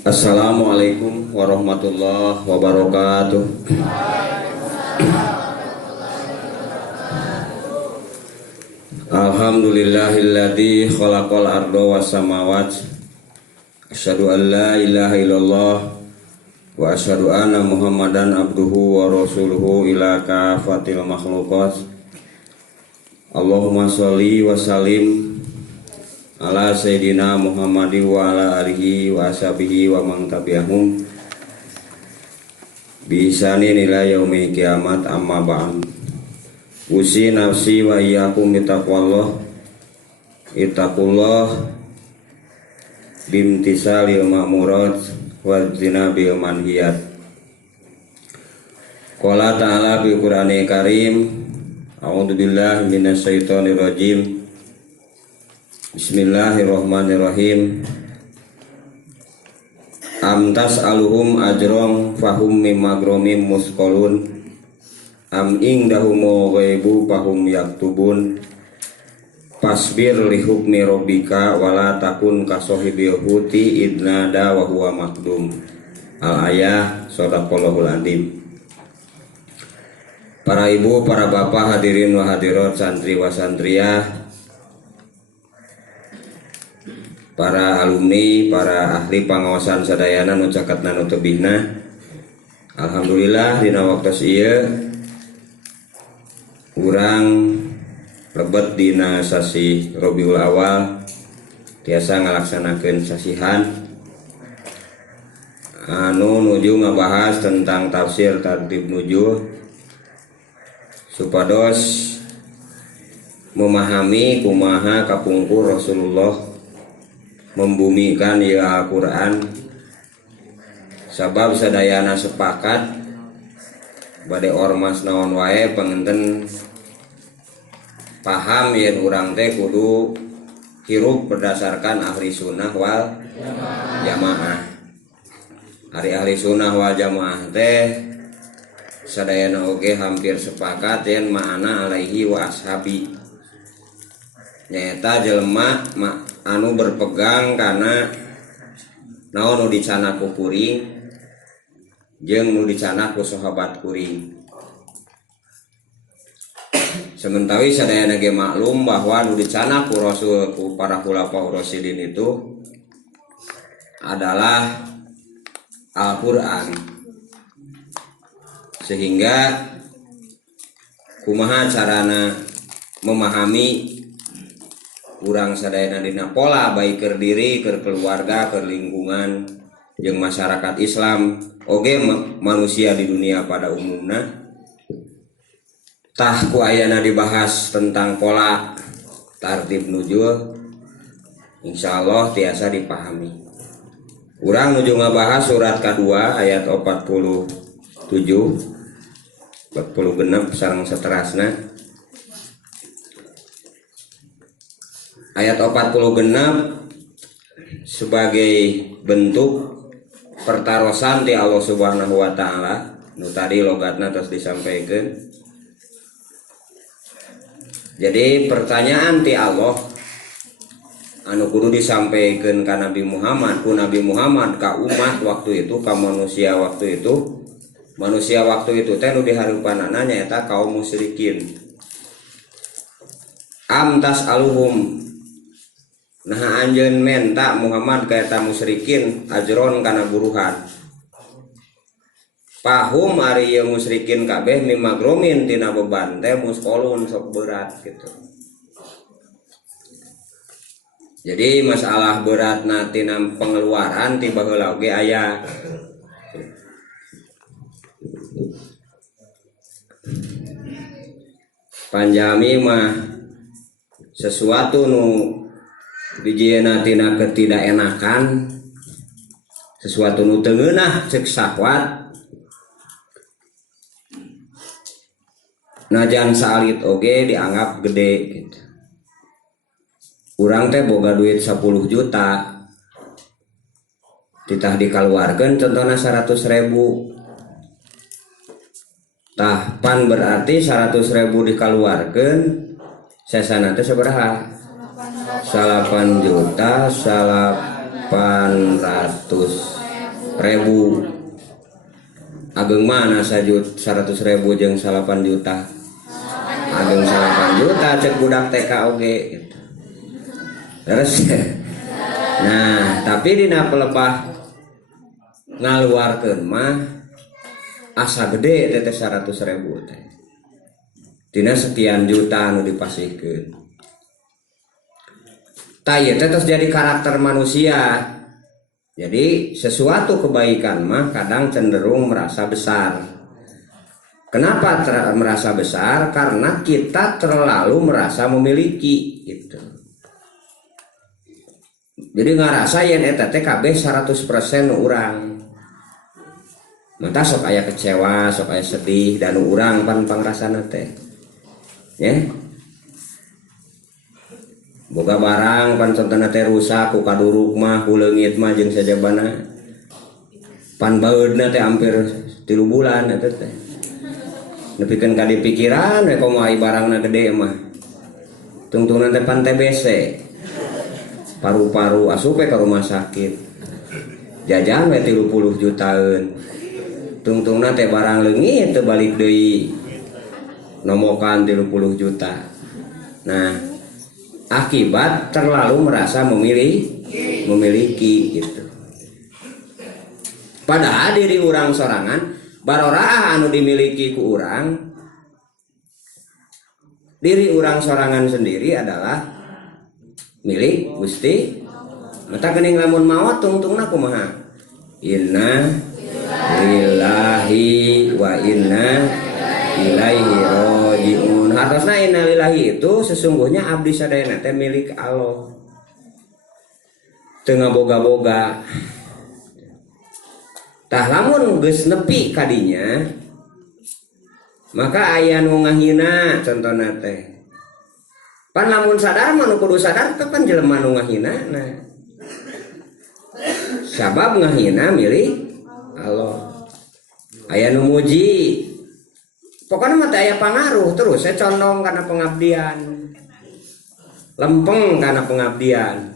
Assalamualaikum warahmatullahi wabarakatuh. Alhamdulillahilladzi khalaqal arda was samawati. Asyhadu an la ilaha illallah wa asyhadu anna Muhammadan abduhu wa rasuluhu ila kafatil makhluqat. Allahumma sholli wa sallim ala sayyidina Muhammadi wa ala alihi wa ashabihi wa man tabi'ahum bi ihsanin ila yaumil kiamat, amma ba'd. Usi nafsi wa iyyakum bittaqwallah, ittaqullah bimtisalil ma'murat wa dzinabil manhiyat. Qala ta'ala bil Qur'anil Karim, a'udzu billahi minasyaitonir rajim. Bismillahirrahmanirrahim. Am tas'aluhum ajron fahum mim maghramim musqalun am indahum ghaibu fahum yaktubun fasbir li hukmi rabbika wala takun kasohibil huti idnada wa huwa makdum. Al-ayah. Shadaqallahul adzim. Para ibu, para bapak, hadirin wa hadirat, santri wa santriyah, para alumni, para ahli pengawasan sadayana nu caketna nu tebihna. Alhamdulillah dina waktos ieu urang lebet dina sasi Rabiul Awal tiasa ngalaksanakeun sasihan anu nuju ngabahas tentang tafsir tartib nujul supados memahami kumaha kapungkur Rasulullah membumikan ya Al-Quran. Sabab sadayana sepakat bade ormas naon wae panginten paham yen urang teh kudu hirup berdasarkan ahli sunnah wal jamaah. Ari ahli sunnah wal jamaah teh sadayana oge hampir sepakat yen ma'ana alaihi wa ashabi, nyaeta jelema anu berpegang karena naon nu dicana ku kuring jeung nu dicana ku sahabat kuring. Sementara sadayana ge maklum bahwa nu dicana ku Rasul ku para khulafaur rasyidin itu adalah Al-Qur'an. Sehingga kumaha carana memahami urang sadayana dina pola baik keur diri, keur keluarga, keur lingkungan jeung masyarakat Islam oge manusia di dunia pada umumna. Tah ku ayana dibahas tentang pola tartib nuzul, insyaallah tiasa dipahami. Urang nuju ngabahas surat kedua ayat 47 46 sareng saterasna. Ayat 46 sebagai bentuk pertarosan ti Allah Subhanahu wa taala nu tadi logatna terus disampaikan. Jadi pertanyaan ti Allah anu kudu disampaikan ka Nabi Muhammad, ku Nabi Muhammad ka umat waktu itu, ka manusia waktu itu. Manusia waktu itu teh nu dihareupanana nyaeta kaum musyrikin. Am tas'aluhum, nah anjeun menta Muhammad ka eta musyrikin ajron kana buruhan. Pahum ari ieu musyrikin kabeh mimagromin tina beban teh musqolun sok berat gitu. Jadi masalah beratna tina pengeluaran ti baheula oge aya. Panjami mah sesuatu nu dijieuna tina ketidakenakan, sesuatu nu teu ngeunah ceuk syahwat, najan salit oge dianggap gede gitu. Urang teh boga duit 10 juta ditah dikaluarkeun contohna 100.000. Tah pan berarti 100.000 dikaluarkeun sesana teh sabaraha? 8.800.000. Ageng mana 100.000 jeung 8 juta. Ageng 8 juta cek budak TK oge gitu. Terus nah, tapi dina pelepah ngaluarkeun mah asa gede teh 100.000 teh. Dina sekian juta anu dipasihkeun. Tah ieu teh tos jadi karakter manusia. Jadi sesuatu kebaikan mah kadang cenderung merasa besar. Kenapa merasa besar? Karena kita terlalu merasa memiliki gitu. Jadi ngarasa yen eta teh kabeh 100% urang. Mata sok aya kecewa, sok aya sedih dan urang pan pangrasana teh. Ya. Boga barang pan contona teh rusak ku kaduruk mah ku leungit mah jeung sajabana. Pan baeudna teh hampir 3 bulan eta teh. Nepikeun ka dipikiran we komo ai barangna gede mah. Tungtungna teh pan TBC. Paru-paru asup ka rumah sakit. Jajan we 30 jutaan. Tungtungna teh barang leungit teu balik deui. Nomokan 30 juta. Nah, akibat terlalu merasa memiliki gitu. Padahal diri urang sorangan barorah anu dimiliki ku urang. Diri urang sorangan sendiri adalah milik Gusti. Mata geuning lamun maot tungtungna kumaha? Inna lillahi wa inna ilaihi rajiun. Hartosna inna lillahi itu sesungguhnya abdi sadayana teh milik Allah. Teu ngaboga-boga. Tah lamun geus nepi kadinya maka aya nu ngahina contona teh. Pan lamun sadar mah nu kudu sadar teh pan jelema nu ngahina. Nah. Sabab ngahina milik Allah. Aya nu muji. Pokoknya mah teh aya pangaruh terus saya condong karena pengabdian. Lempeng karena pengabdian.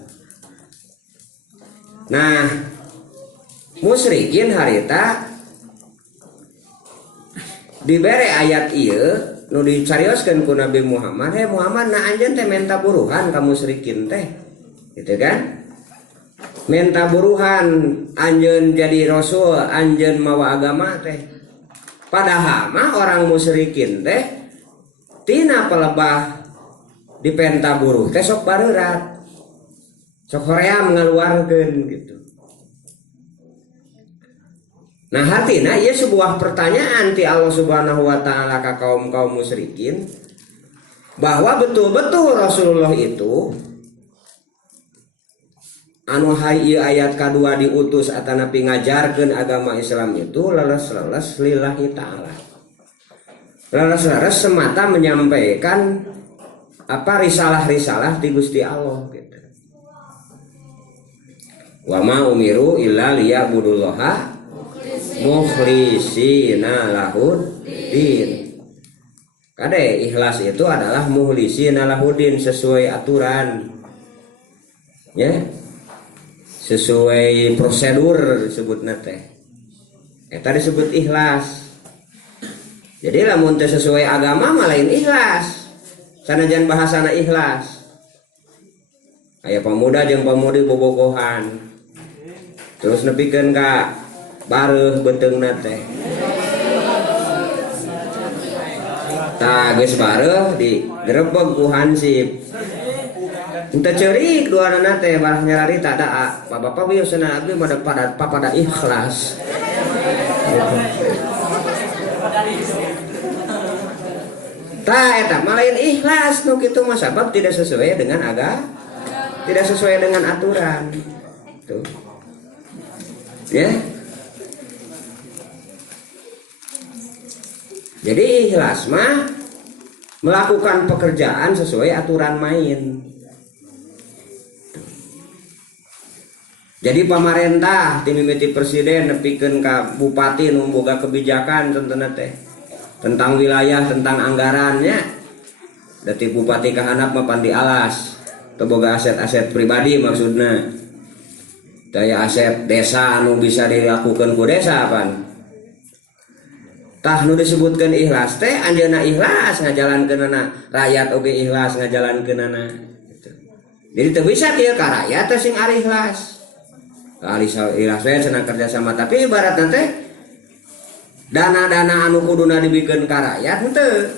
Nah, musyrikin harita dibere ayat ieu nu dicarioskeun ku Nabi Muhammad, "Hei Muhammad, na anjeun teh menta buruhan ka musyrikin teh." Gitu kan? Menta buruhan anjeun jadi rasul, anjeun mawa agama teh. Padahal mah orang musyrikin teh tina pelebah dipenta buruh teh sok bareurat. Sok hoream ngaluarkeun gitu. Nah, artinya ieu sebuah pertanyaan ti Allah Subhanahu wa taala ka kaum-kaum musyrikin bahwa betul-betul Rasulullah itu anu ieu ayat kadua diutus atanapi ngajarkeun agama Islam itu leles-leles lillahi ta'ala. Leles-leles semata menyampaikan apa risalah-risalah di Gusti Allah gitu. Wa ma umiru illa liya'budullaha mukhlisina lahuddin. Kade ikhlas itu adalah mukhlisina lahuddin, sesuai aturan. Ya. Sesuai prosedur disebutna teh. Eta disebut ikhlas. Jadi lamun teu sesuai agama mah lain ikhlas. Sanajan bahasana ikhlas. Aya pemuda jeung pamudi bobogohan. Terus nepikeun ka bareuh beteungna teh. Tah geus bareuh digrebeg ku hansip. Ente ceurik duanana teh barah nyararita da bapak biasana abdi pada ikhlas. Tah eta mah lain ikhlas nu kitu mah sabab tidak sesuai dengan tidak sesuai dengan aturan. Tuh. Ya. Jadi ikhlas mah melakukan pekerjaan sesuai aturan main. Jadi pemerintah dimimiti presiden nepikeun ka bupati nu boga kebijakan contohna teh tentang wilayah, tentang anggarannya. Dati bupati kahandap mah pan dialas. teu boga aset-aset pribadi maksudna. Daya aset desa anu bisa dilakukan ku desa pan. Tah nu disebutkeun ikhlas teh anjeunna ikhlas ngajalankeunana, rakyat oge ikhlas ngajalankeunana gitu. Jadi teu bisa kieu ka rakyat teh sing ari ikhlas. Ari ikhlas we cenah kerja sama tapi ibaratna teh dana-dana anu kuduna dibikeun ka rakyat henteu.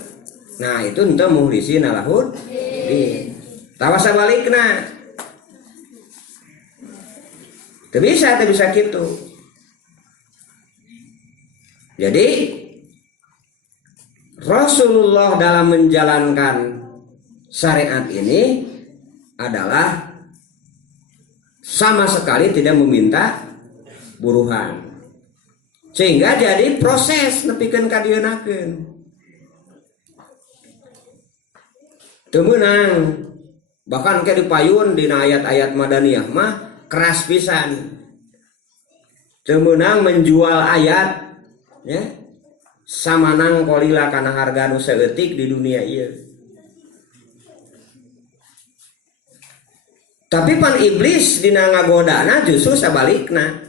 Nah, itu henteu muhlisin lahud. Tawa sabalikna. Teu bisa gitu. Jadi Rasulullah dalam menjalankan syariat ini adalah sama sekali tidak meminta buruhan. Sehingga jadi proses nepikeun ka dieunakeun. Teu meunang. Bahkan ke dipayun dina ayat-ayat madaniyah mah keras pisan. Teu meunang menjual ayat ya. Samanang kolila kana harga nu saeutik di dunia ieu. Tapi pan iblis dina ngagodana justru sabalikna.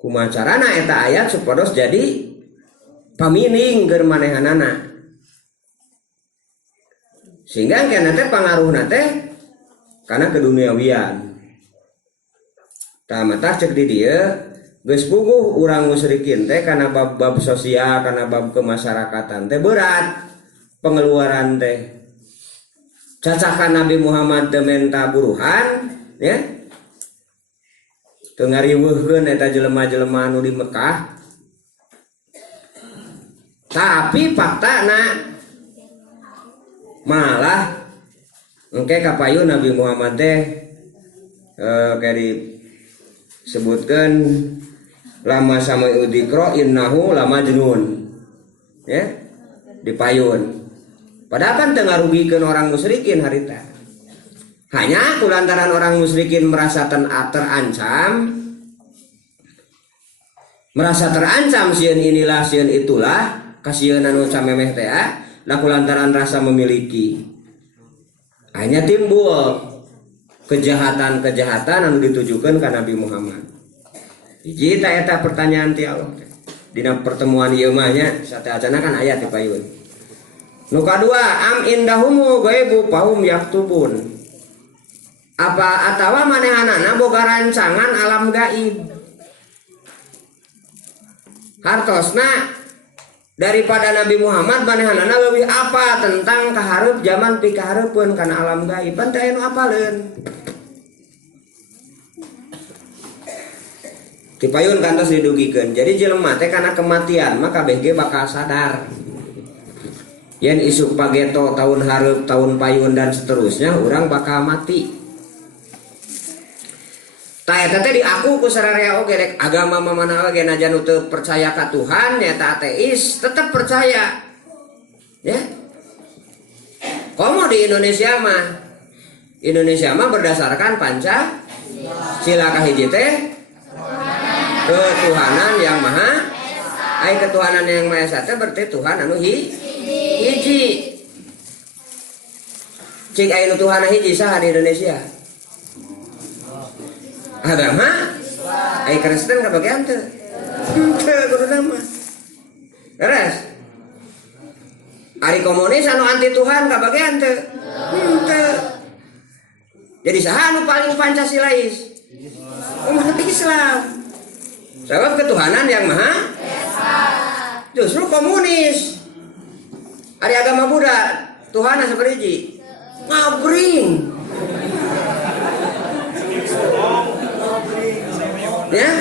Kumaha carana eta ayat supados jadi pamining keur manehanana. Sehingga kana teh pangaruhna teh kana keduniawian. Tah mata cek di dieu geus puguh urang musyrikin teh kana bab sosial, kana bab kemasyarakatan teh berat pengeluaran teh. Cacakan Nabi Muhammad teu menta buruhan ya. Teu ngariweuhkeun eta jelema-jelema anu di Mekah. Tapi faktana malah engke kapayu Nabi Muhammad teh kayak disebutkan lama sama udikro innahu lama jenun ya dipayun. Padahal kan teu ngarugikeun orang musyrikin harita. Hanya kulantaran orang musyrikin merasa terancam, sieun inilah sieun itulah kasieun anu camemeh teh lah kulantaran rasa memiliki. Hanya timbul kejahatan-kejahatan anu ditujukan ke Nabi Muhammad. Hiji eta pertanyaan ti Allah. Dina pertemuan ieu mah nya sateacana kan ayat di payun. Nu kadua am indahumu ghaibu fahum yaktubun. Apa atawa manehanana boga rancangan alam gaib. Hartosna daripada Nabi Muhammad manehanana leuwih apa tentang kahareup zaman pi kahareupeun kana alam gaib. Pan teh anu apaleun. Dipayun kantos didugikeun. Jadi jelema teh kana kematian maka kabeh ge bakal sadar. Yen isuk pageto tahun hareup, tahun payun dan seterusnya urang bakal mati. Tah eta teh diaku ku sararea oge rek agama mamana oge najan nu teu percaya ka Tuhan nyata ateis tetap percaya. Ya. Komo di Indonesia mah berdasarkan Pancasila kahiji teh ketuhanan yang maha ai ketuhanan yang maha esa teh berarti Tuhan anu hiji. Cik aya nu Tuhan hiji saha di Indonesia? Agama ai Kristen kabagian teu? Teu kudu nama. Beres. Ari komunis anu anti Tuhan kabagian teu? Teu. Jadi saha anu paling Pancasilais? Umat Islam. Sebab ketuhanan yang maha esa. Justru komunis. Ari agama Buddha Tuhan saperiji. Ngabring. Ya,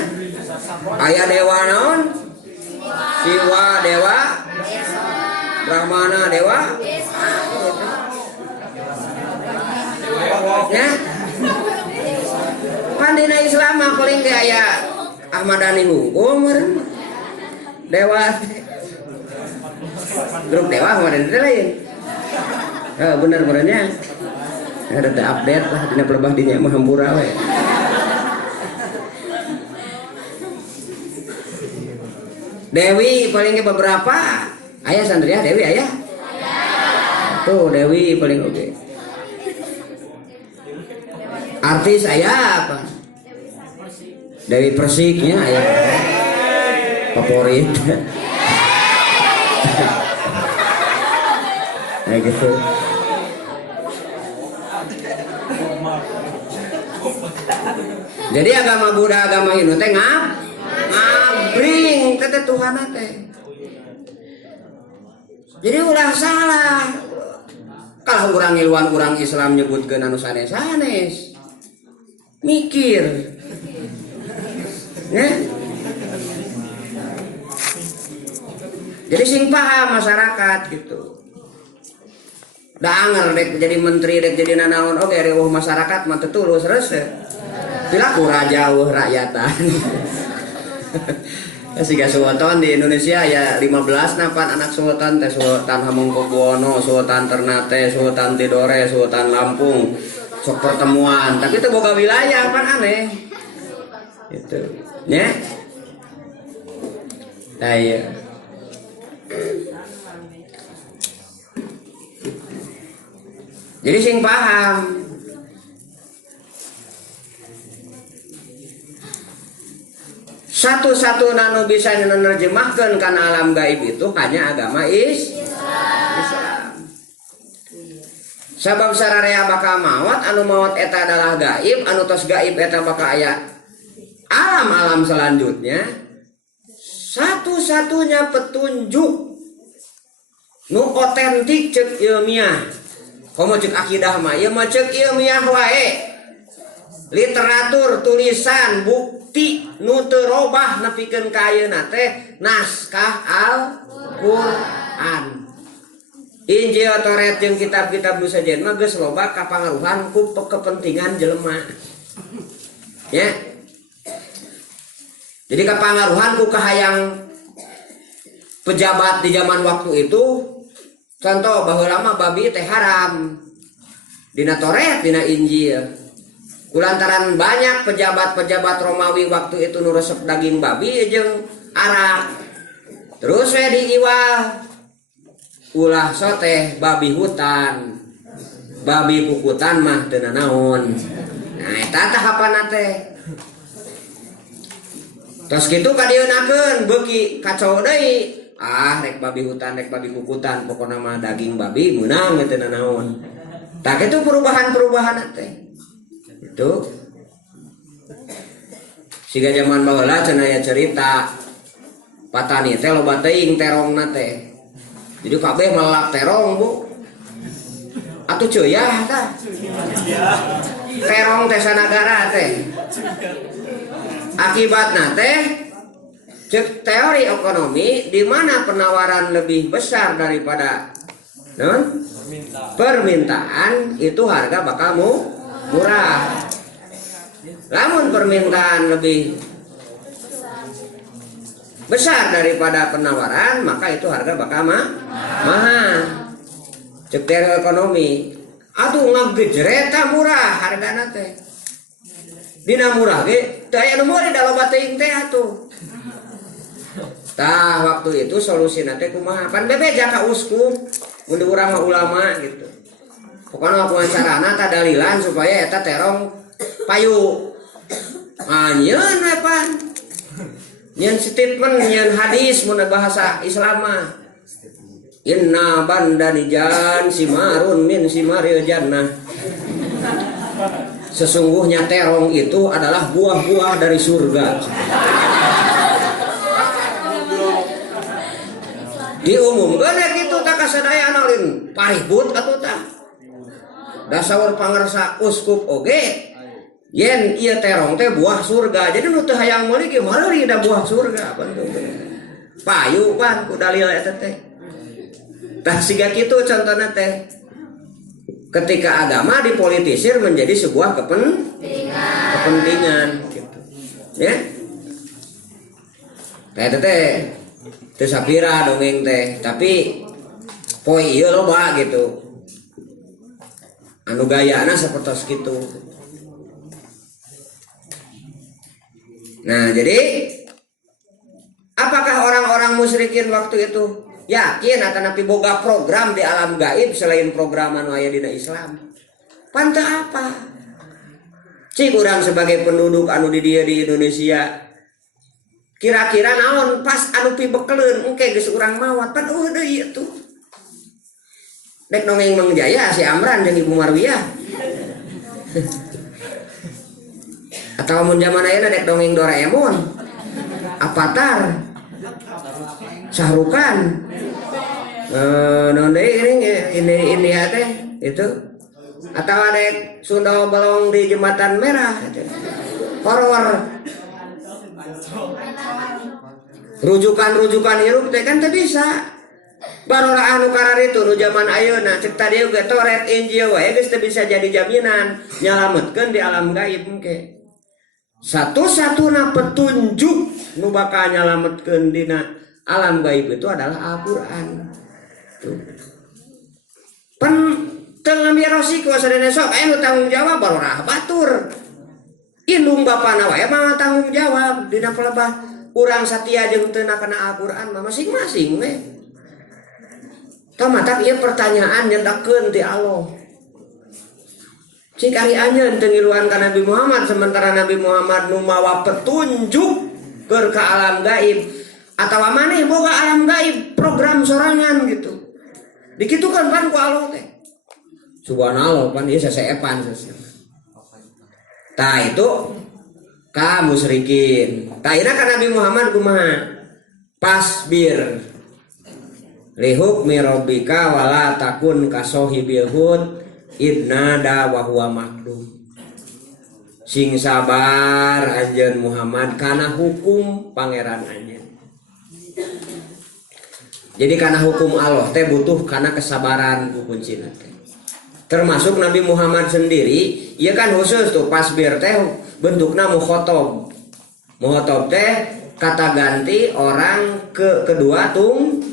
ayah dewa naon? Siwa dewa, Brahmana dewa. Ya, kan dina Islam mah paling ge aya Ahmadani hukum dewa. Grup dewa Ahmadani teh lain. Bener benernya. Ada update lah dina pelebah dinya mah hambura we. Dewi paling beberapa ayah Sandria Dewi ayah tuh Dewi paling oke Artis aya apa? Dewi Persiknya aya favorit. Kayak gitu. Jadi agama Buddha, agama Hindu teh ngabring teh Tuhan teh. Jadi ulah salah. Kalau orang iluan orang Islam nyebutkeun anu sanes-sanes. Mikir. Ya? Jadi sing paham masyarakat gitu. Da anger dek jadi menteri dek jadi nanaon oge reueuh masyarakat mah teu tulus resep. Pilaku rajauh rakyatan. Siga sultan di Indonesia ya 15 napan anak sultan teh Sultan Hamengkubuwono, Sultan Ternate, Sultan Tidore, Sultan Lampung. Sok pertemuan, tapi itu boga wilayah kan aneh. Itu. Nya. Nah, iya. Jadi sing paham. Satu-satu nanu bisa menerjemahkan karena alam gaib itu hanya agama Islam. Sabab sararea bakal maut, anu maut eta adalah gaib, anu tos gaib eta bakal aya alam-alam selanjutnya. Satu-satunya petunjuk nu otentik cek ilmiah. Komo cek akidah mah, ieu mah cek ilmiah wae. Literatur, tulisan, bukti nu teu robah nepikeun ka ayeuna teh naskah Al-Qur'an. Injil, Toret jeung kitab-kitab nu sajen mah geus loba kapangaruhan ku kepentingan jelema. Ya. Jadi kapangaruhan ku kahayang pejabat di zaman waktu itu. Contoh baheula mah babi teh haram. Dina Toret, dina Injil. Kulantaran banyak pejabat-pejabat Romawi waktu itu nu resep daging babi jeung arak. Terus we diiwah ulah soteh babi hutan. Babi kukutan mah teu naon. Nah eta tahapanna teh. Tos kitu kadieunkeun beuki kacau deui. Ah rek babi hutan rek babi kukutan pokona mah daging babi meunang teu naon. Tah kitu perubahan-perubahan teh. Itu siga zaman baheula cenah aya cerita patani teh loba teuing terongna teh. Jadi kabeh melak terong, Bu. Atuh ceuyah tah. Terong teh sanagara teh. Akibatna teh cek teori ekonomi di mana penawaran lebih besar daripada permintaan itu harga bakal murah. Namun permintaan lebih besar daripada penawaran, maka itu harga bakal mahal. Cek teori ekonomi. Atuh ngagejreta murah hargana teh. Dina murah ge teu aya nu meuli da loba teuing teh atuh. Tah waktu itu solusina teh kumaha? Pan bebeja ka uskup, mun urang mah ulama gitu. Pokoknya wawancarana tah dalilan supaya eta terong payu. Anyeun we pan. Nyeun statement, nyeun hadis mun bahasa Islam mah. Inna bandanijan simarun min simaril jannah. Sesungguhnya terong itu adalah buah-buah dari surga. Diumumkeun kitu tah kasadayana lain paribut atuh tah. Da saur pangarsa uskup oge yen ieu terong teh buah surga. Jadi nu teu hayang meuli ge meuli da buah surga pantu. Payu pan ku dalil eta teh. Tah siga kitu contohna teh. Ketika agama dipolitisir menjadi sebuah kepentingan gitu. Ya. Eta teh teu sapira dongeng teh, tapi poe ieu loba gitu. Anu gayana sapertos kitu. Nah, jadi apakah orang-orang musyrikin waktu itu yakin akan napi boga program di alam gaib selain program anu aya dina Islam? Pan teu apa? Cik urang sebagai penduduk anu di dia di Indonesia kira-kira naon pas anu pibekeleun engke geus urang mawat pan deui atuh. Dek nongeng Mang Jaya si Amran jeung Ibu Marwiyah. Atau mun zaman ayeuna dek dongeng Doraemon, Avatar, Syahrukan, non ini ya teh itu, atau dek Sunda Bolong di Jembatan Merah, horor, rujukan hirup teh kan teu bisa. Barora anu kararitu nu zaman ayeuna cek tadi ge toret Injil wae geus teu bisa jadi jaminan nyalametkeun di alam gaib engke. Satu-satuna petunjuk nu bakal nyalametkeun dina alam gaib itu adalah Al-Qur'an. Tuh. Pen teu ngambil resiko sadene sok aya nu tanggung jawab barora batur. Indung bapana wae mah tanggung jawab dina pelebah urang satia jeung teu nakana Al-Qur'an mah masing-masing we. Tamatak ieu pertanyaan nyendakeun ti Allah. Cik ari anjeun teu ngiluan ka Nabi Muhammad sementara Nabi Muhammad nu mawa petunjuk keur ka alam gaib atawa maneh boga alam gaib program sorangan gitu. Dikitukeun pan ku Allah teh. Subhanallah pan ieu saseepan sesema. Tah itu ka musyrikin. Tah ina ka Nabi Muhammad kumaha? Pasbir lihukmi rabbika wala takun kasohibil hud idnada wa huwa makdum. Sing sabar anjeun Muhammad kana hukum pangeran anjeun. Jadi kana hukum Allah teh butuh kana kesabaran ku kuncina teh. Termasuk Nabi Muhammad sendiri, ieu kan khusus tuh pasbir teh bentukna mukhotob. Mukhotob teh kata ganti orang kedua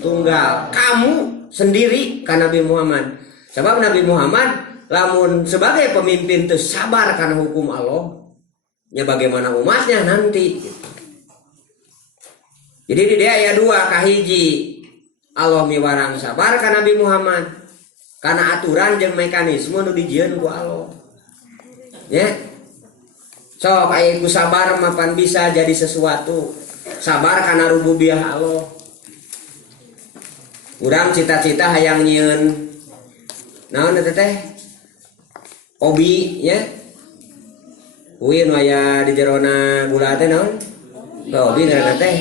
tunggal. Kamu sendiri kan Nabi Muhammad. Sebab Nabi Muhammad lamun sebagai pemimpin itu sabar karena hukum Allah. Ya bagaimana umatnya nanti. Jadi di dia aya dua kahiji. Allah miwarang sabar karena Nabi Muhammad. Karena aturan jeung mekanisme nu dijieun ku Allah. Ya. Sok aya ku sabar mapan bisa jadi sesuatu. Sabar karena rububiyah Allah. Urang cita-cita hayang nyieun naon eta teh? Obi ya. Uin aya di jerona gula teh naon? Obi ngaranna teh.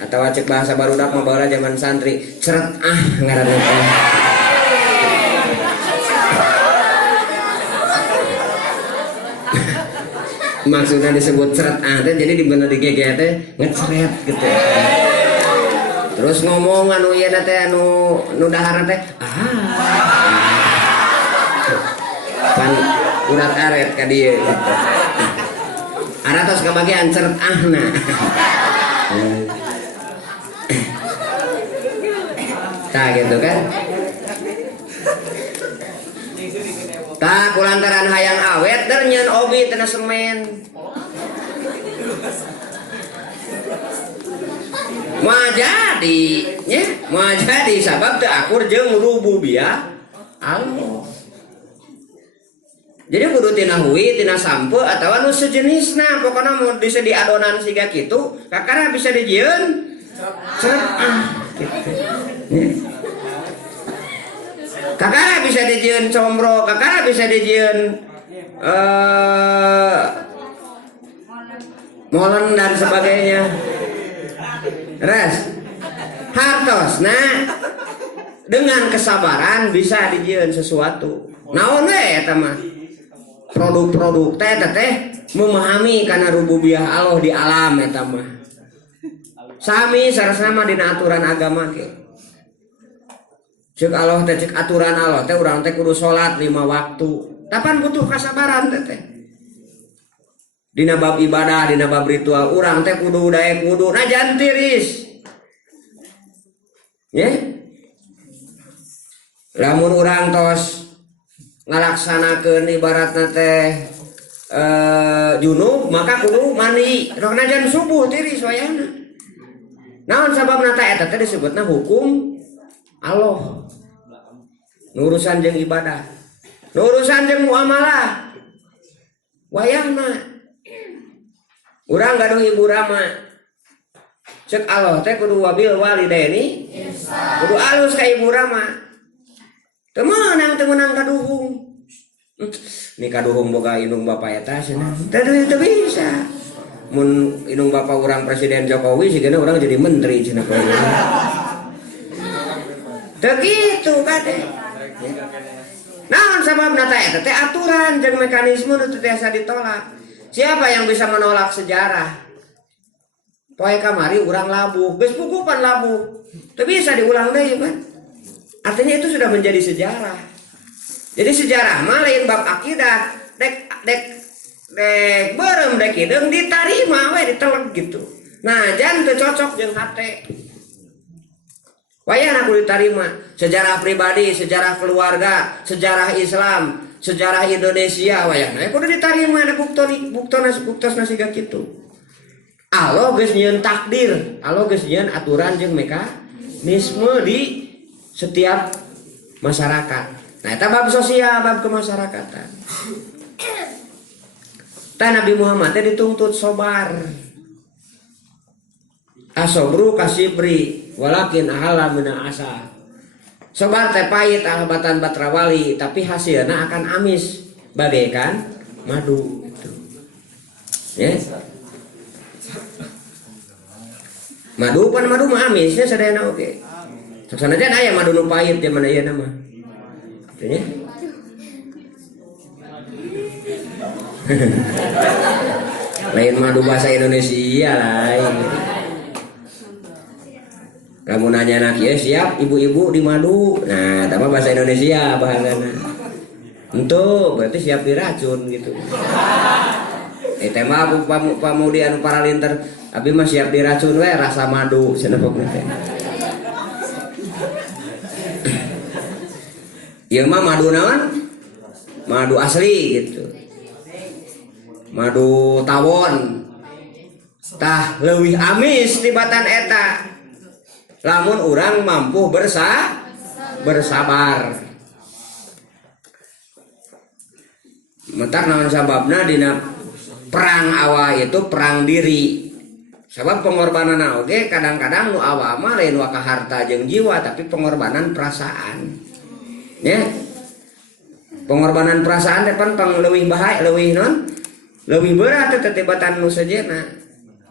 Atawa cek bahasa barudak mah baheula zaman santri, ceret ngaranna teh. Maksudnya disebut ceret teh jadi dibener di GG teh ngeceret gitu. Terus ngomong anu ieu teh anu dahar teh kan urat aret ka dieu gitu. Ara tos kabagian ceret ahna. Tah gitu kan. Tak kulantaran hayang awet nyeun obi tina semen. Moal jadi sabab teu akur jeung rububiyah Allah. Jadi kudu tina huwi, tina sampe atawa nu sejenisna pokona mun bisa diadonan siga kitu, kakara bisa dijieun gitu. Kakara bisa dijieun combro, kakara bisa dijieun molen dan sebagainya. Res hartos dengan kesabaran bisa dijieun sesuatu. Naon we eta mah? Produk-produk teh memahami karena rububiyah Allah di alam eta mah. Sami sarasama dina aturan agama ke. Cek Allah teh cek aturan Allah teh urang teh kudu salat 5 waktu. Tapan butuh kasabaran teh. Dina bab ibadah, dina bab ritual urang teh kudu daek wudu najan tiris. Ye? Lamun urang tos ngalaksanakeun ibaratna teh junub maka kudu mandi rok najan subuh tiris wayahna. Naon sababna teh eta teh disebutna hukum Allah. Nurusan jeung ibadah, nurusan jeung muamalah. wayangna urang gaduh ibu rama cek Allah teh kudu wabil walidaini kudu alus ka ibu rama teu meunang kaduhung ini kaduhung boga indung bapak eta cenah teu bisa mun indung bapak urang Presiden Jokowi sigana urang jadi menteri cenah teu kitu kade naon sababna eta teh aturan jeung mekanisme nu teu tiasa ditolak. Siapa yang bisa menolak sejarah? Poe kamari urang labuh, geus pugupan labuh. Teu bisa diulang deui kan? Artinya itu sudah menjadi sejarah. Jadi sejarah mah lain bab akidah, dek beureum dek hideung ditarima we diteleg gitu. Nah, jan teu cocok jeung hate. Wayah aku diterima sejarah pribadi, sejarah keluarga, sejarah Islam, sejarah Indonesia wayahna kudu diterima ada buktosna siga kitu. Allah geus nyieun takdir, Allah geus nyieun aturan jeung mekanisme di setiap masyarakat. Nah, eta bab sosial, bab kemasyarakatan. Tah Nabi Muhammad teh dituntut sabar. Asobru kasibri walakin ahala mina asa. Sabar teh pahit alabatan batrawali tapi hasilna akan amis bagaikan madu gitu. Ya. Madu mah amisnya sadayana oge. Saksanajan aya madu nu pahit di mana ieu mah. Gitu nya. Lain madu bahasa Indonesia lain. Kamu nanya anak ya siap ibu-ibu di madu. Nah, tapi bahasa Indonesia bahasana. Untuk berarti siap diracun gitu. Tema pamudi anu paralinter abi mah siap diracun we rasa madu cenah pokna teh. Ieu mah madu naon? Madu asli gitu. Madu tawon. Tah leuwih amis tibatan eta. Lamun orang mampu bersabar. Mentar naon sababna dina perang awa itu perang diri. Sabab pengorbanana oge kadang-kadang nu awa mah lain waka harta jeung jiwa tapi pengorbanan perasaan. Ya. Pengorbanan perasaan teh pan leuwih bahaya, leuwih non? Leuwih berat teh tibatan nu sejenna.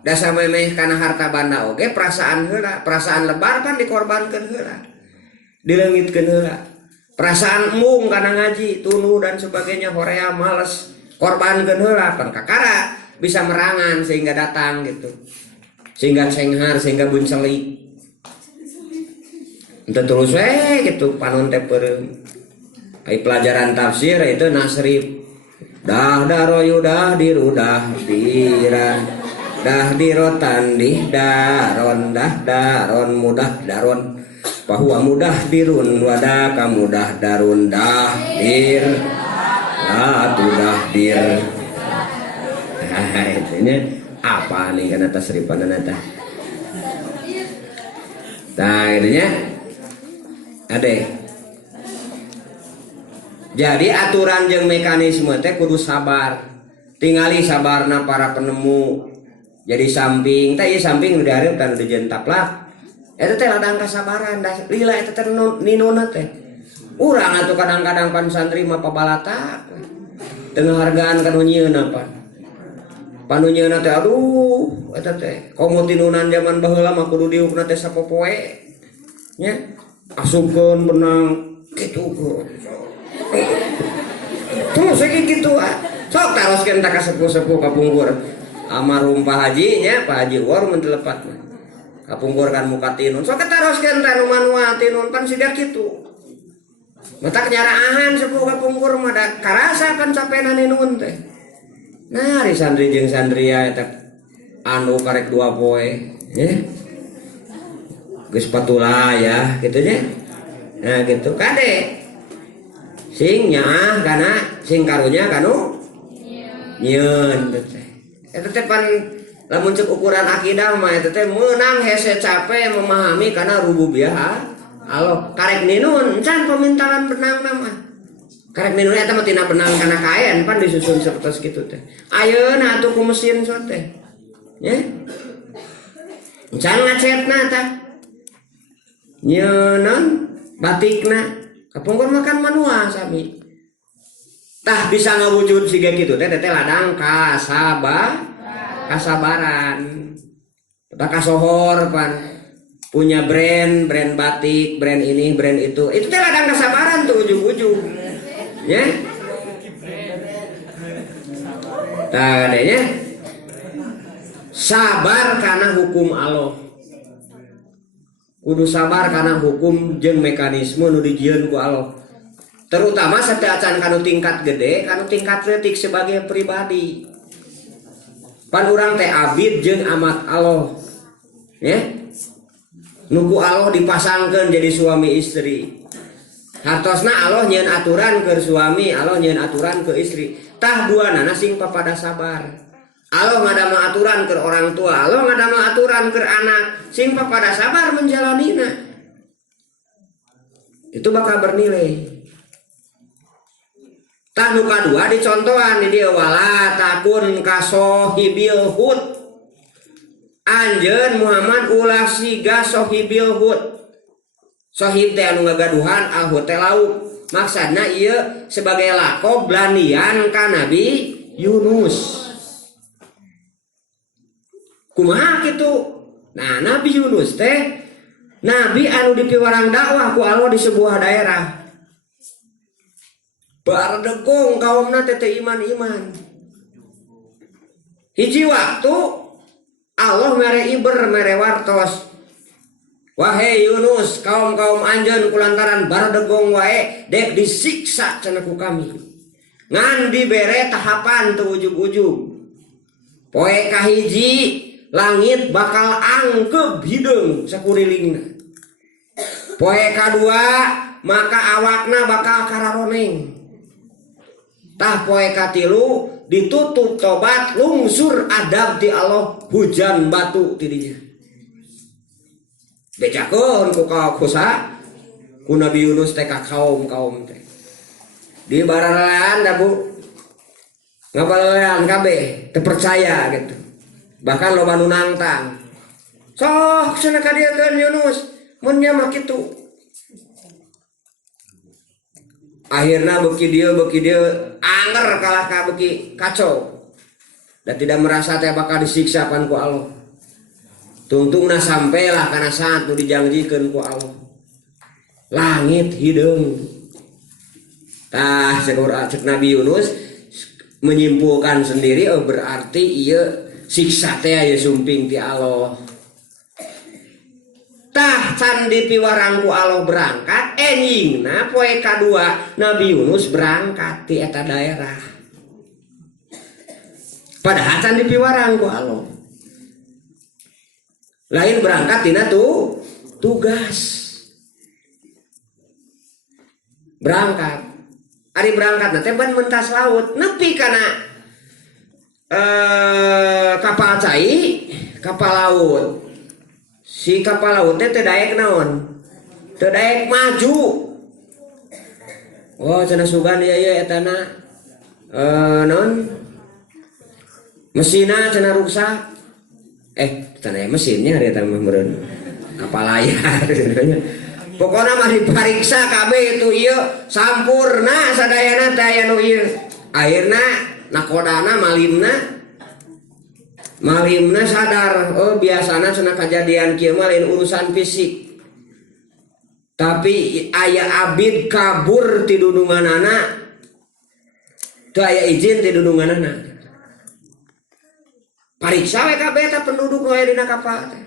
Dasa memeh kana harta banda oge perasaan heula, perasaan lebar kan dikorbankeun heula. Dileungitkeun heula. Perasaan embung kana ngaji, tunu dan sebagainya horea males, korbankeun heula pan kakara bisa merangan sehingga datang gitu. Sehingga cenghar, sehingga buncelik. Ente terus we gitu panon teh peureum. Ai pelajaran tafsir itu nasrif. Dah daroyu dah dirudah diran. Dah dirotan dih daron dah daron mudah daron bahwa mudah dirun wadah kamudah darun dah dir tudah dir. Ini apa nih kan atas seripan nata. Nah ininya ade. Jadi aturan jeung mekanisme teh kudu sabar. Tingali sabarna para penemu. Jadi samping, teh samping udah hareup tan dijeun taplak. Eta teh ladang kasabaran, lila eta teh ninuna teh. Urang atuh kadang-kadang pan santri mah pabalata. Tengah hargaan kanu nyieun apa. Panu nyieun teh aduh eta teh komo tinunan zaman baheula mah kudu diukna teh sapopoe. Nya asupkeun benang kitu. Terus saiki kitu sok taroskeun ta ka sepuh-sepuh kapungkur. Almarhum Pak Haji nya, Pak Haji war mun telepat mah. Kapungkurkan muka tinun. Sok taroskeun teh nu manual tinun pan siga kitu. Matak nyaraahan sepuh kapungkur mah da karasa kan capena ninun teh. Nah, ari santri jeung santria eta anu karek 2 poe, nya. Geus patula ya, kitu nya. Nah, gitu kade. Sing nyaah kana sing karunya kanu nyieun teh. Eta teh pan lamun cek ukuran akidah mah eta teh meunang hese capek memahami karena rububiyah Allah. Karek ninun can pemintalan benang mah. Karek minulnya eta mah tina benang kana kaen pan disusun sapertos kitu teh. Ayeuna atuh ku mesin so teh. Nya. Can ngacetna tah. Nyeunan batikna kapungkur makan manual sami. Tah bisa ngawujud siga kitu teh ladang kasabaran. Tah kasohor pan punya brand batik, brand ini, brand itu. Itu teh ladang kasabaran tuh ujung-ujung. Ya, tadanya sabar karena hukum Allah. Kudu sabar karena hukum jeung mekanisme nu dijieun ku Allah. Terutama sateacan kanu tingkat gede, kanu tingkat leutik sebagai pribadi. Pan urang teh abid jeung amat Allah. Ya. Nuku Allah dipasangkeun jadi suami istri. Hartosna Allah nyeun aturan ke suami, Allah nyeun aturan ke istri. Tah duanana sing papada sabar. Allah ngadama aturan ke orang tua, Allah ngadama aturan ke anak, sing papada sabar menjalanina. Itu bakal bernilai. Tah nu kadua dicontohan di dieu wala takun kasohibil hud. Anjeun Muhammad ulah siga sohibil hud. Sohib teh anu ngagaduhan al-hud teh lauk. Maksudna ieu sebagai lakob landian ka Nabi Yunus. Kumaha kitu? Nah, Nabi Yunus teh nabi anu dipiwarang dakwah ku Allah di sebuah daerah. Bardegong kaumna teh iman-iman. Hiji waktu Allah mere iber mere wartos. Wahai Yunus, kaum-kaum anjeun kulantaran bardegong wae dek disiksa cenah ku kami. Ngan dibere tahapan teu ujug-ujug. Poe kahiji langit bakal angkeb hideung sakurilingna. Poe kadua maka awakna bakal kararoneng. Tah poe katilu ditutup tobat lungsur adab di Allah hujan batu tidinya. Bejakeun ku kusa ku Nabi Yunus teh ka kaum teh. Di bararahan da Bu. Ngabalean kabeh teu percaya gitu. Bahkan loba nu nantang. Sok cenah ka dieu keun Yunus, mun nya mah kitu. Akhirna beki dia anger kalah ka beki kacau. Dan tidak merasa teh bakal disiksa pan ku Allah. Tungtungna sampailah kana saat nu dijanjikeun ku Allah. Langit hideung. Tah cek Nabi Yunus menyimpulkan sendiri berarti ieu siksa teh aya sumping ti Allah. Tah can dipiwarang ku Allah berangkat enjingna poe kadua Nabi Yunus berangkat ti eta daerah. Padahal can dipiwarang ku Allah. Lain berangkat tina tuh tugas. Berangkat. Ari berangkat teh ban mentas laut nepi kana kapal cai, kapal laut. Si kapal laut teh daek naon? Teu daek maju. Oh cenah sugan ieu etana naon? Mesinna cenah rusak. Cenah mesinnya ari eta mah meureun. Kapal layar. Pokona mah dipariksa kabeh itu ieu sampurna sadayana teh aya nu ieu. Akhirna nakodana malimna sadar, oh biasana cenah kejadian kieu mah lain urusan fisik. Tapi aya abid kabur ti dudunganana. Teu aya izin ti dudunganana. Pariksa we kabeh eta penduduk nu aya dina kapal teh.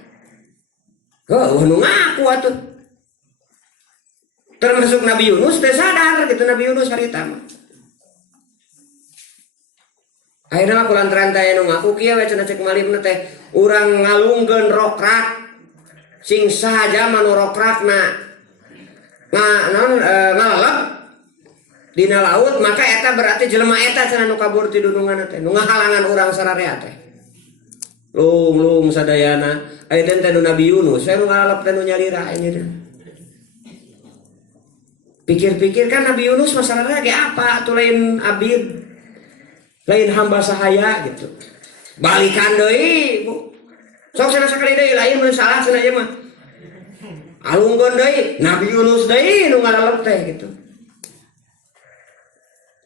Heuh nu ngaku atuh. Termasuk Nabi Yunus teh sadar gitu Nabi Yunus harita mah. Akhirnya kulantaran teh nu ngaku kieu we cenah cek malimna teh urang ngalungkeun rokrak sing sahaja manu rokrakna ngalelep dina laut maka eta berarti jelema eta cenah nu kabur ti dudunganna teh nu ngahalangan urang sararea teh. Lung sadayana ayeuna teh nu Nabi Yunus we nu ngalelep teh nu nyalira ini teh. Pikir-pikir kan Nabi Yunus masalahnya kayak apa? Tuh lain abid, lain hamba sahaya gitu. Balikan deui, Bu. Sok sana sakali deui lain mun salah cenah ieu mah. Alungkeun deui Nabi Yunus deui nu ngarelep teh gitu.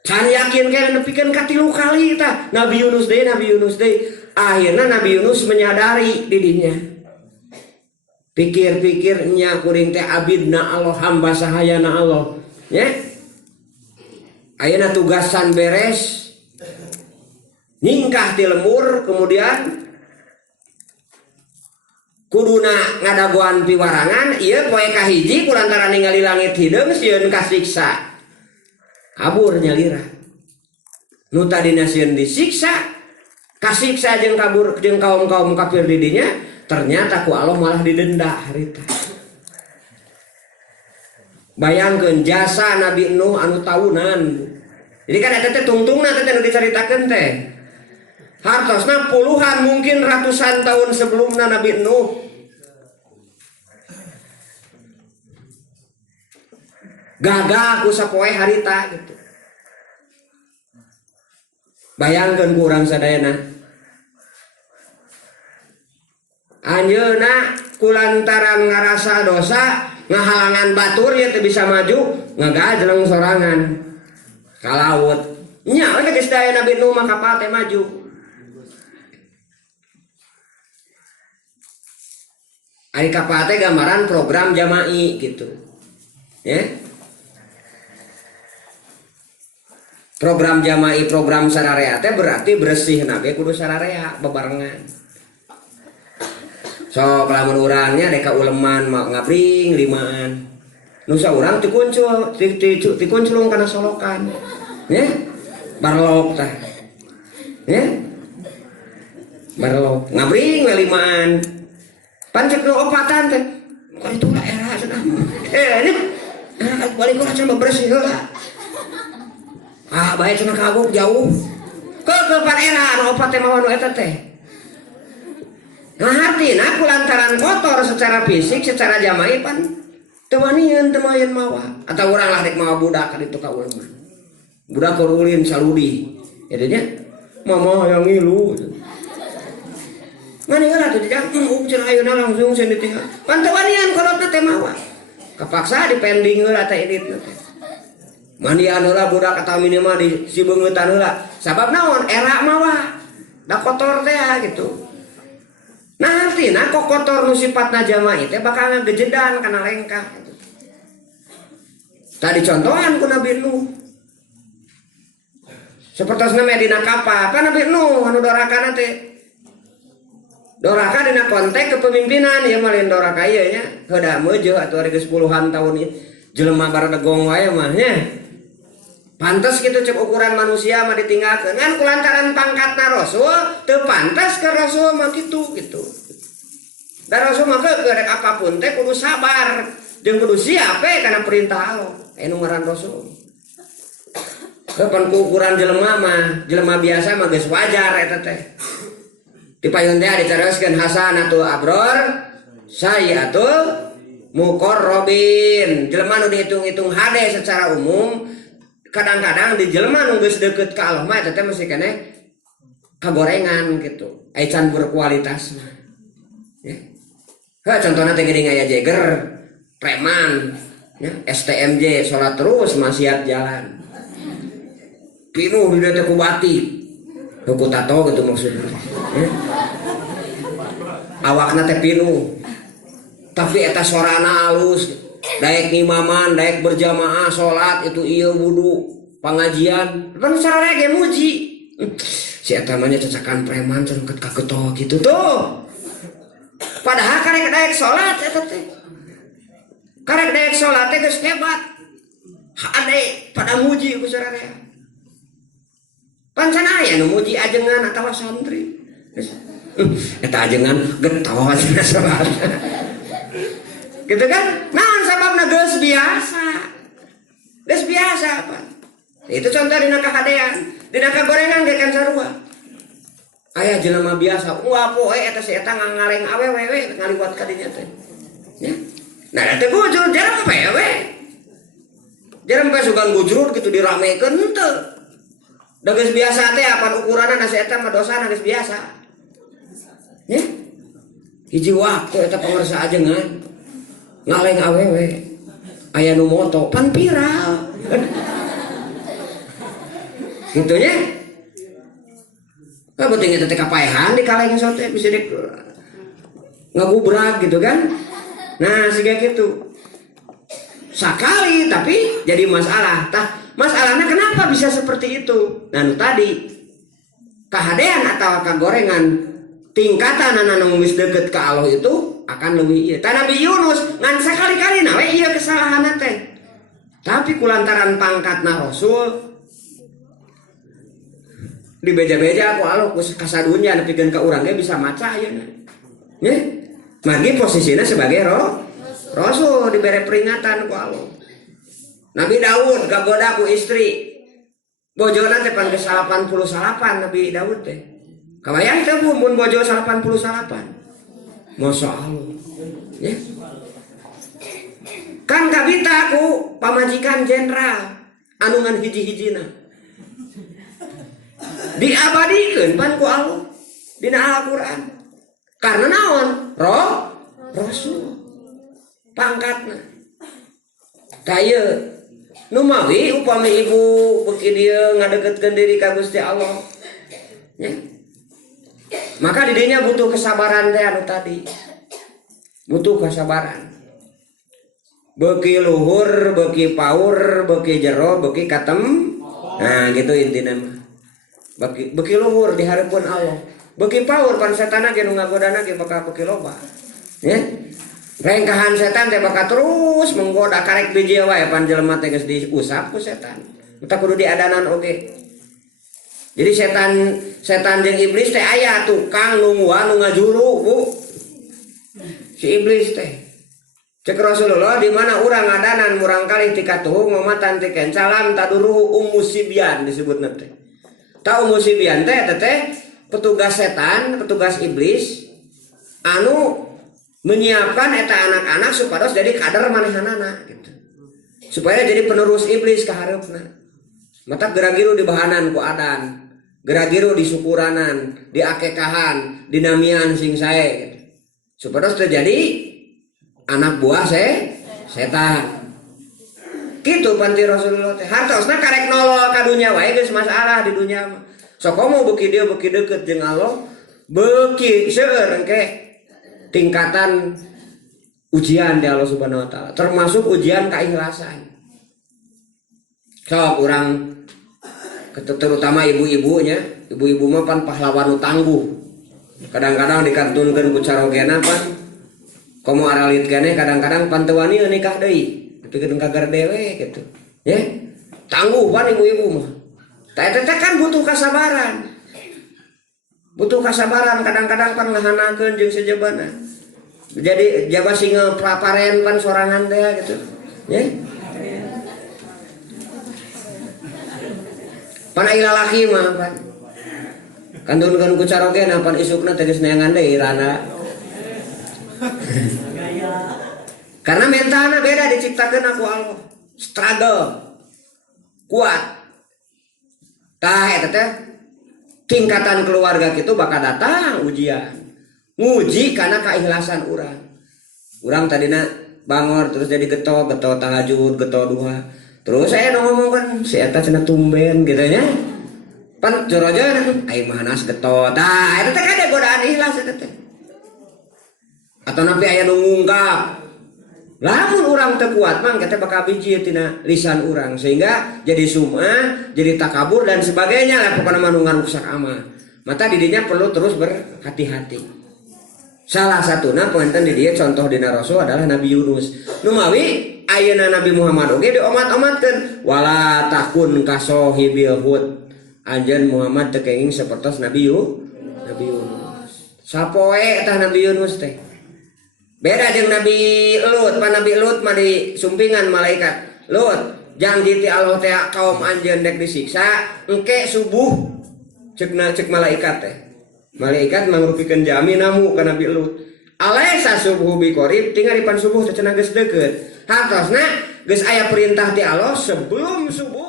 Can yakin kene nepikeun ka 3 kali tah Nabi Yunus deui, Nabi Yunus deui. Akhirna Nabi Yunus menyadari didinya. Pikir-pikirnya kuring teh abidna Allah, hamba sahayana Allah, ya. Ayeuna tugasan beres, ningkah ti lembur, kemudian kuduna ngadaguan piwarangan, ieu poe kahiji kulantaran ningali langit hideung sieun kasiksa. Kabur nyalira. Nu tadina sieun disiksa, kasiksa jeung kabur jeung kaum-kaum kafir didinya. Ternyata ku Allah malah didenda harita. Bayangkeun jasa Nabi Nuh anu tahunan. Jadi kan eta teh tungtungna teh anu dicaritakeun teh. Hartosna puluhan mungkin ratusan tahun sebelumna Nabi Nuh. Gagal ku sapoe harita gitu. Bayangkeun ku urang sadayana. Anjeuna kulantaran ngarasa dosa ngahalangan batur ya teu bisa maju ngagajleng sorangan ka laut nya we geus daya Nabi Nuh mah kapal teh maju. Ari kapal teh gambaran program jama'i gitu ya. Program jama'i program sararea teh berarti bersih nabe kudu sararea bebarengan. So lamun urangnya deka uleman ngabring limaan. Nusa urang tikuncul tikunculung kana solokan. Ya? Barlok tah. Ya? Barlok ngabring we limaan. Pancek nu opatan teh. Kok itu lah era cenah. Ini balik urang cenah bersih heula. Bae cenah kagok jauh. Ke pan era anu opat teh mah anu eta teh. Nah artinya kulantaran kotor secara fisik, secara jama'i pan temanieun mawa atau orang lah dek mawa budak itu ka urang mah. Budak ulin saludi. Jadinya mama yang ngilu. Ngani heula tuh dijang cenah ayeuna langsung sen ditinggal. Pan temanieun kolot teh mawa. Kapaksa dipending heula teh editna teh. Mandian heula budak atawa minimal di sibeungetan heula. Sabab naon? Era mawa. Da kotor teh gitu. Nah artinya kok kotor nu sifatna jama'i teh bakal ngagejedan kana lengkah. Tadi contohan ku Nabi Nuh. Sapertosna dina kapal, apa Nabi Nuh anu dorakana teh. Doraka dina konteks kepemimpinan ieu mah lain doraka ieu nya. Heuda meujeut atuh ari geus puluhan tahun ieu. Jelema baradegong wae mah nya. Pantes gitu cek ukuran manusia mah ditinggalkeun ngan kulantaran pangkatna Rasul teu pantes ke Rasul mah gitu. Dan Rasul mah keur apapun teh kudu sabar jeung kudu siap kana perintah Allah. Anu ngaran Rasul. Kapan ukuran jelema mah jelema biasa mah geus wajar eta teh. Dipayun teh dicaroskeun hasanatul abror sayyatul muqarrabin. Jelema nu dihitung-hitung hade secara umum kadang-kadang di jelema nu geus deukeut ka Allah mah eta teh mesti keneh kagorengan gitu. Aya can berkualitas mah. Ya. Contohna teh geuning aya Jagger, preman, ya, STMJ salat terus maksiat jalan. Pinuh di teh ku batik. Ku tato gitu maksudnya. Ya. Awakna teh pinuh. Tapi eta sorana alus. Daek ngimaman, daek berjamaah salat itu ieu wudu, pengajian. Pan cara ge muji. Si eta mah nya cacakan preman can kagetok gitu tuh. Padahal karek daek salat eta teh. Karek daek salat teh geus hebat. Hade pada muji ku sararea. Pan can aya nu muji ajengan atawa santri. Eta ajengan getos salat. Gitu kan? Nah sababna geus biasa. Geus biasa apa? Itu contoh dina kahadean, dina kagorengan ge kan sarua. Aya jelema biasa, wah poe eta si eta ngareng awewe ngaliwat ka dinya teh. Ya. Nah eta bujur jarang awewe. Jarang pe sugan gujrut gitu diramekeun henteu. Da geus biasa teh apa ukuranna nasi eta mah dosana geus biasa. Nya? Hiji waktu eta pangarsa ajengan. Ngaleng awewe. Aya nu moto pan viral. Gitu nya. Ka beuting eta teh kapaehan di kaleng sote bisa di ngagubrak gitu kan. Nah, siga gitu. Sekali tapi jadi masalah. Tah, masalahnya kenapa bisa seperti itu? Nah, tadi kahadean atau kagorengan tingkatan anu geus deukeut ka Allah itu akan leuwih ieu. Tah Nabi Yunus ngan sakali-kali we ieu kesalahan teh. Tapi kulantaran pangkatna Rasul dibeja-beja ku Allah ku kasadunya nepikeun ka urang ge bisa maca ayeuna. Nya? Magi posisinya sebagai Rasul diberi peringatan ku Allah. Nabi Daud gagoda ku istri. Bojona teh pan geus 88 Nabi Daud teh. Kabayang teh mun bojo 88. Masya Allah. Ya. Kan kabita ku pamajikan jenderal anu ngan hiji-hijina. Diabadikeun pan ku Allah dina Al-Qur'an. Karena naon? Rasul pangkatna. Kaya nu mawi upami ibu beuki dieu ngadeukeutkeun diri ka Gusti Allah. Ya. Maka di dinya butuh kesabaran teh anu tadi. Butuh kesabaran. Beuki luhur, beuki paur, beuki jero, beuki katem. Nah, gitu intina mah. Beuki luhur di hareupeun Allah. Beuki paur pan setan ge nu ngagodana ge bakal beuki loba. Ya. Rengkahan setan teh bakal terus menggoda karek biji wae pan jelema teh geus diusap ku setan. Eta kudu diadanan oge. Jadi setan jeung iblis teh aya tukang nu ngajuru Bu. Si iblis teh. Cek Rasulullah di mana urang ngadanan murang kali ti katuhung mamatan teh ken salam taduruhu Ummu Sibyan disebutna teh. Ta Ummu Sibyan teh petugas setan, petugas iblis anu menyiapkan eta anak-anak supados jadi kader manehanana gitu. Supaya jadi penerus iblis ka hareupna. Mata geragiru di bahanan ku adan, geragiru di syukuranan, di akekahan, di namian sing sae gitu. Supados terjadi anak buah setan. Kitu panti Rasulullah teh. Hartosna karek nolol ka dunya wae geus masalah di dunya mah. So komo beuki dia beuki deukeut jeung Allah, beuki seueur engke tingkatan ujian di Allah Subhanahu wa taala, termasuk ujian keikhlasan. Sok urang terutama ibu-ibunya, ibu-ibu mah pan pahlawan tangguh. Kadang-kadang dikartunkeun ku carogena pan komo aralit keneh kadang-kadang pan teu wani nikah deui, dipikeun kagar dewe gitu. Ya. Tangguh pan ibu-ibu mah. Teh kan butuh kesabaran. Butuh kesabaran kadang-kadang pan ngahanakeun jeung sejabana. Jadi jaba singa praparen pan sorangan teh gitu. Ya. Pan ai lalaki mah pan. Kandunkeun ku carogena pan isukna teh geus neangan deui rana. Karena mentalna beda diciptakeun aku Allah. Struggle. Kuat. Tah eta teh tingkatan keluarga kitu bakal datang ujian. Nguji karena keikhlasan urang. Urang tadina bangor terus jadi geto tahajud, geto duha. Terus saya ngomongkeun si eta cenah tumben gitu nya. Pan jorojo ai mahanas geto. Tah eta teh kan godaan ikhlas eta teh. Atau napi aya nu ngungkap. Lamun urang teu kuat mah kita bakal biji tina lisan urang sehingga jadi sum'ah, jadi takabur dan sebagainya lah pokona mah nu ngarusak amal. Mata didinya perlu terus berhati-hati. Salah satuna panten di dieu contoh dina Rasul adalah Nabi Yunus. Nu mawi ayeuna Nabi Muhammad oge diomat-omatkeun wala takun kasohibil hud. Anjeun Muhammad teu kenging sapertos Nabi Yunus. Sapoe tah Nabi Yunus teh. Beda jeung Nabi Lut, pan Nabi Lut mah disumpingan malaikat. Lut, janji ti Allah teh kaum anjeun dek disiksa, engke subuh cek malaikat teh. Malaikat mangrupikeun jaminamu ka Nabi Lut. Alaisa subuh bi qarib, tinggal di pan subuh teh cenah geus deukeut. Hartosna geus aya perintah ti Allah sebelum subuh